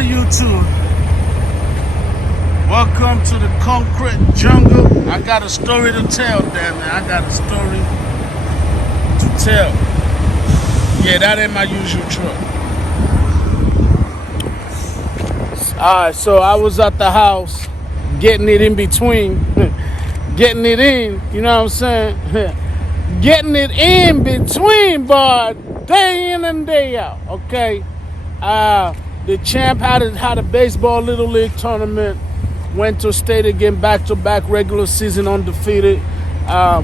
up, YouTube? Welcome to the concrete jungle. I got a story to tell, damn man. I got a story to tell. Yeah, that ain't my usual truck. Alright, so I was at the house getting it in between. Getting it in, you know what I'm saying? Getting it in between, but day in and day out, okay? The champ had a baseball little league tournament, went to state again, back-to-back regular season undefeated.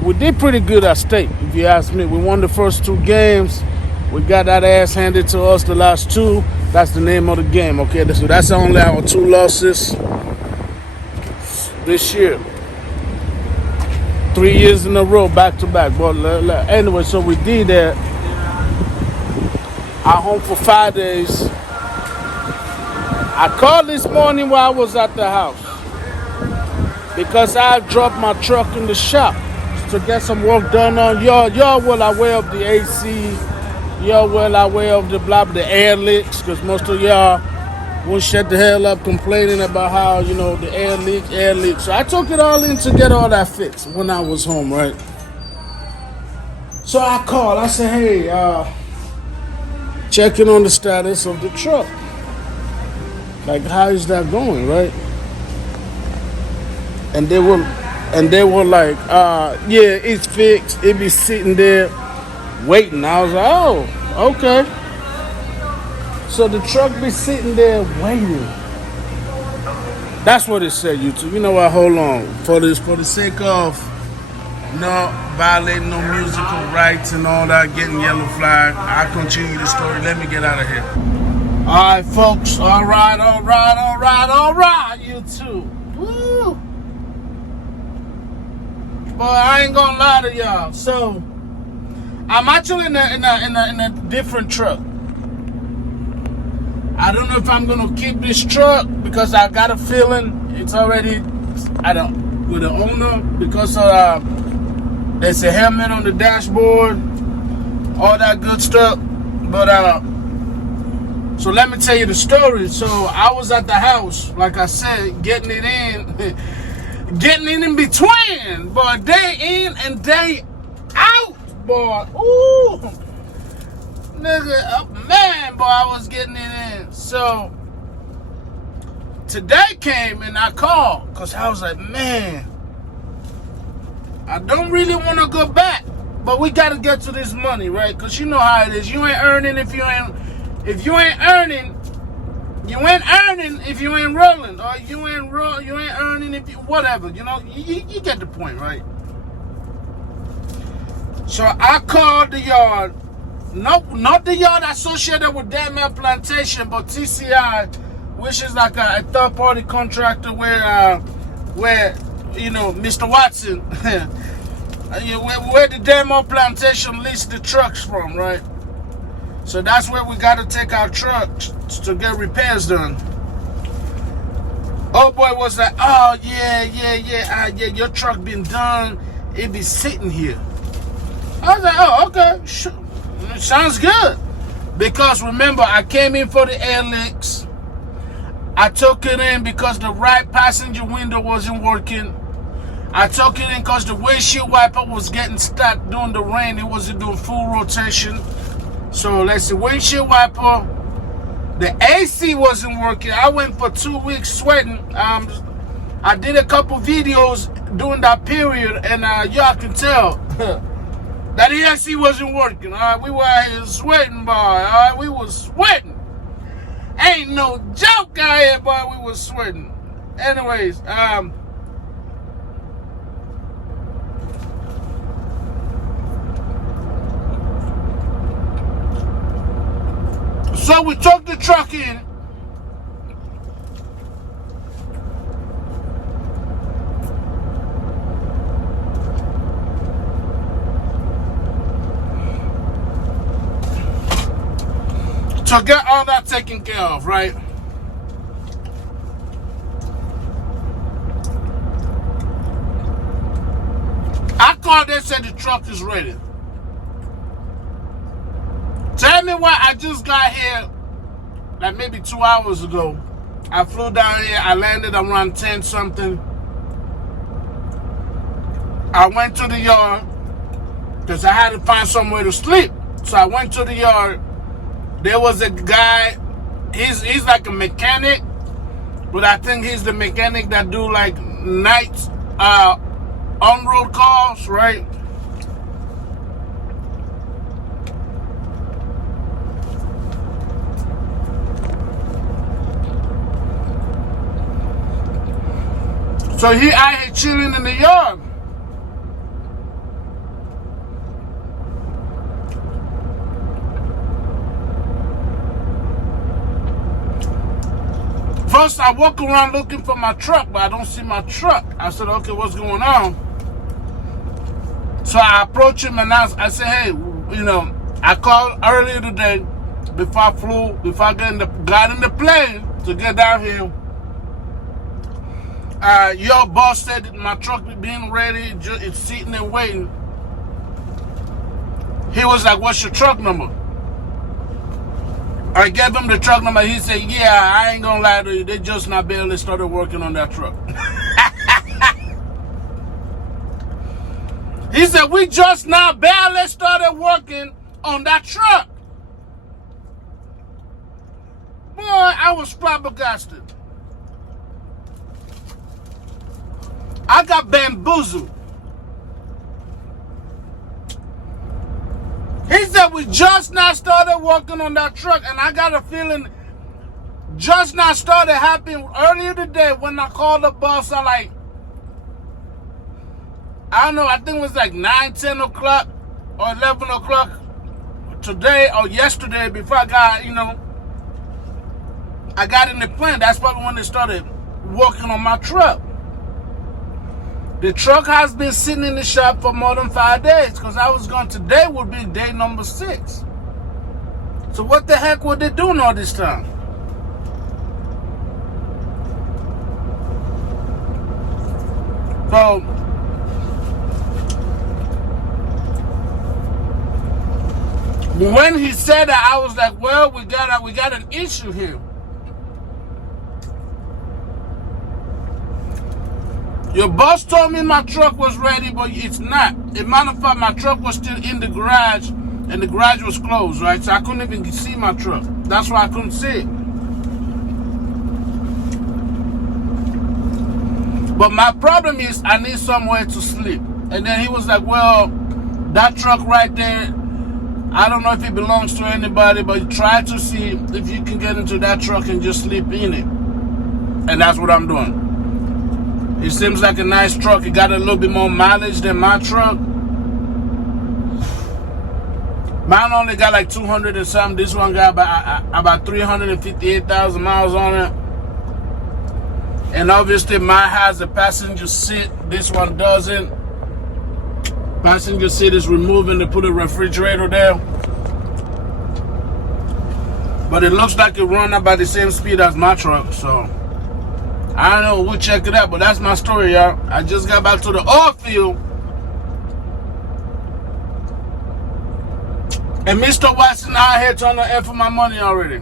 We did pretty good at state, if you ask me. We won the first 2 games. We got that ass handed to us the last 2. That's the name of the game, okay? So that's only our 2 losses this year. 3 years in a row, back-to-back. But anyway, so we did that. I'm home for 5 days. I called this morning while I was at the house because I dropped my truck in the shop to get some work done on. Y'all well aware of the AC. Y'all well aware of the air leaks, because most of y'all won't shut the hell up complaining about how, the air leak. So I took it all in to get all that fixed when I was home, right? So I called. I said, hey, checking on the status of the truck. Like, how is that going, right? And they were like, yeah, it's fixed. It be sitting there waiting. I was like, oh, okay. So the truck be sitting there waiting. That's what it said, YouTube. You know what? Hold on. For the sake of not violating no musical rights and all that, getting yellow flag, I continue the story. Let me get out of here. All right, folks. All right, YouTube. Woo! But I ain't gonna lie to y'all. So I'm actually in a different truck. I don't know if I'm gonna keep this truck because I got a feeling it's already with the owner, because there's a helmet on the dashboard, all that good stuff. But so let me tell you the story. So I was at the house, like I said, getting it in between, boy, day in and day out, boy. Ooh, nigga, man, boy, I was getting it in. So today came and I called, because I was like, man, I don't really want to go back, but we got to get to this money, right? Because you know how it is. You ain't earning if you ain't earning. You ain't earning if you ain't rolling, or you ain't earning if you whatever. You get the point, right? So I called the yard, not the yard associated with Damn Plantation, but TCI, which is like a third-party contractor where Mr. Watson, where the Damn Plantation leases the trucks from, right? So that's where we got to take our trucks to get repairs done. Oh boy was like, oh yeah, your truck been done. It be sitting here. I was like, oh, okay, sure. Sounds good. Because remember, I came in for the air leaks. I took it in because the right passenger window wasn't working. I took it in because the windshield wiper was getting stuck during the rain. It wasn't doing full rotation. So let's see, windshield wiper, the AC wasn't working. I went for 2 weeks sweating. I did a couple videos during that period, and y'all can tell that the AC wasn't working. All right, we were out here sweating, boy. All right, we was sweating. Ain't no joke out here, boy. We was sweating. Anyways, so we took the truck in. To get all that taken care of, right? I called, they said the truck is ready. Tell me why I just got here like maybe 2 hours ago. I flew down here. I landed around 10 something. I went to the yard because I had to find somewhere to sleep. So I went to the yard. There was a guy. He's like a mechanic, but I think he's the mechanic that do like nights on-road calls, right? So he out here chilling in the yard. First, I walk around looking for my truck, but I don't see my truck. I said, okay, what's going on? So I approach him and I said, hey, you know, I called earlier today before I got in the plane to get down here. Your boss said that my truck is being ready, it's sitting and waiting. He was like, what's your truck number? I gave him the truck number. He said, yeah, I ain't gonna lie to you. They just not barely started working on that truck. He said, we just now barely started working on that truck. Boy, I was flabbergasted. I got bamboozled. He said we just now started working on that truck, and I got a feeling just now started happening earlier today when I called the boss at like, I don't know, I think it was like 9, 10 o'clock or 11 o'clock today or yesterday before I got, you know, I got in the plane. That's probably when they started working on my truck. The truck has been sitting in the shop for more than 5 days because I was going, today would be day number 6. So what the heck were they doing all this time? So when he said that, I was like, well, we got an issue here. Your boss told me my truck was ready, but it's not. As a matter of fact, my truck was still in the garage, and the garage was closed, right? So I couldn't even see my truck. That's why I couldn't see it. But my problem is I need somewhere to sleep. And then he was like, well, that truck right there, I don't know if it belongs to anybody, but try to see if you can get into that truck and just sleep in it. And that's what I'm doing. It seems like a nice truck. It got a little bit more mileage than my truck. Mine only got like 200 and something. This one got about 358,000 miles on it. And obviously mine has a passenger seat. This one doesn't. Passenger seat is removing to put a refrigerator there. But it looks like it runs about the same speed as my truck, so I don't know, we'll check it out, but that's my story, y'all. I just got back to the oil field. And Mr. Watson out here trying to F for my money already.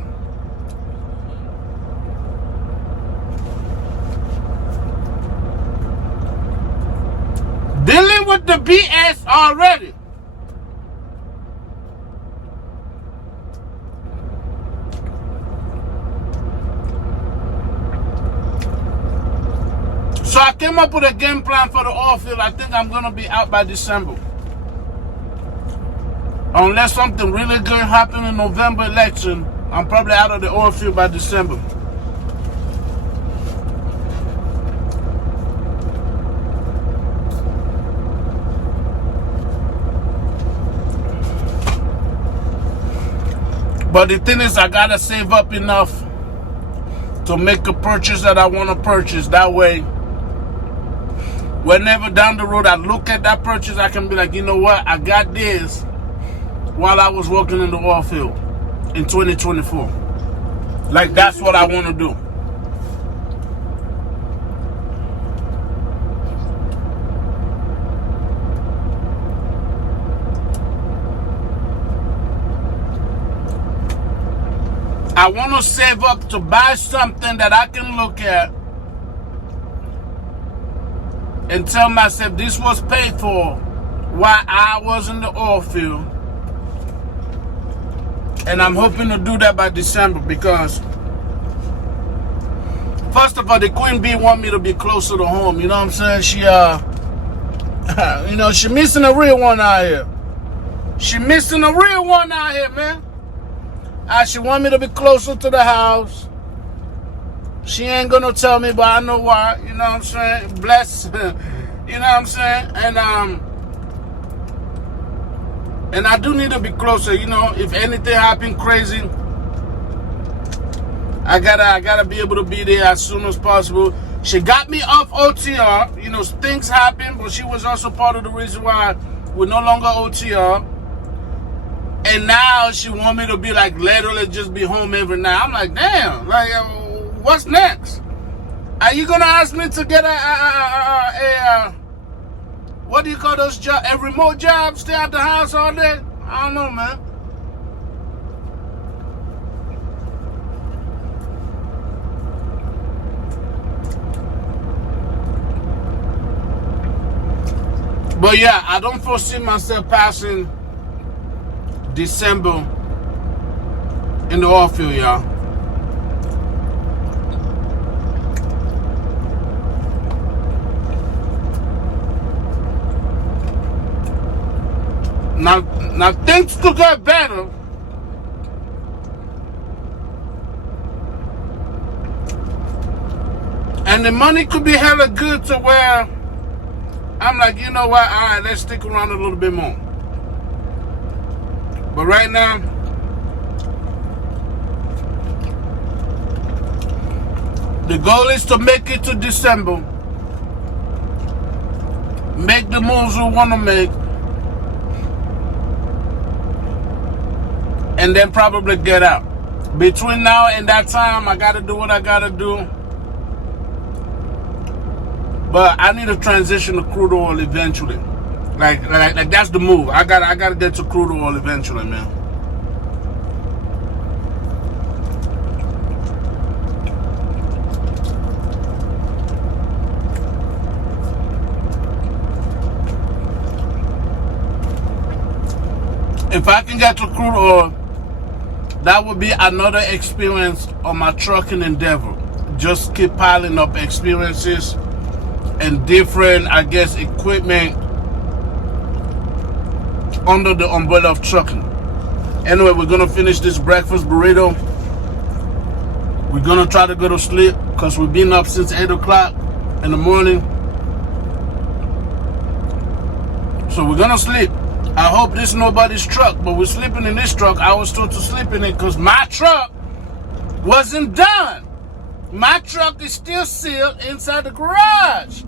Dealing with the BS already. So I came up with a game plan for the oil field. I think I'm going to be out by December. Unless something really good happens in November election, I'm probably out of the oil field by December. But the thing is, I got to save up enough to make a purchase that I want to purchase. That way, whenever down the road I look at that purchase, I can be like, you know what, I got this while I was working in the oil field in 2024. Like, that's what I want to do. I want to save up to buy something that I can look at and tell myself this was paid for while I was in the oil field. And I'm hoping to do that by December because, first of all, the Queen Bee want me to be closer to home. You know what I'm saying? She, you know, she missing a real one out here. She missing a real one out here, man. She want me to be closer to the house. She ain't gonna tell me, but I know why. You know what I'm saying? Bless. You know what I'm saying? And I do need to be closer. You know, if anything happen crazy, I gotta be able to be there as soon as possible. She got me off OTR. You know, things happen, but she was also part of the reason why we're no longer OTR. And now she want me to be like literally just be home every night. I'm like, damn, like what's next? Are you gonna ask me to get a what do you call those jobs? A remote job, stay at the house all day? I don't know, man. But yeah, I don't foresee myself passing December in the oil field, y'all. Now things could get better. And the money could be hella good to where I'm like, you know what, all right, let's stick around a little bit more. But right now, the goal is to make it to December. Make the moves we want to make. And then probably get out. Between now and that time, I got to do what I got to do. But I need to transition to crude oil eventually. Like that's the move. I gotta get to crude oil eventually, man. If I can get to crude oil, that would be another experience on my trucking endeavor. Just keep piling up experiences and different, I guess, equipment under the umbrella of trucking. Anyway, we're gonna finish this breakfast burrito. We're gonna try to go to sleep because we've been up since 8 o'clock in the morning. So we're gonna sleep. I hope this is nobody's truck, but we're sleeping in this truck. I was told to sleep in it because my truck wasn't done. My truck is still sealed inside the garage.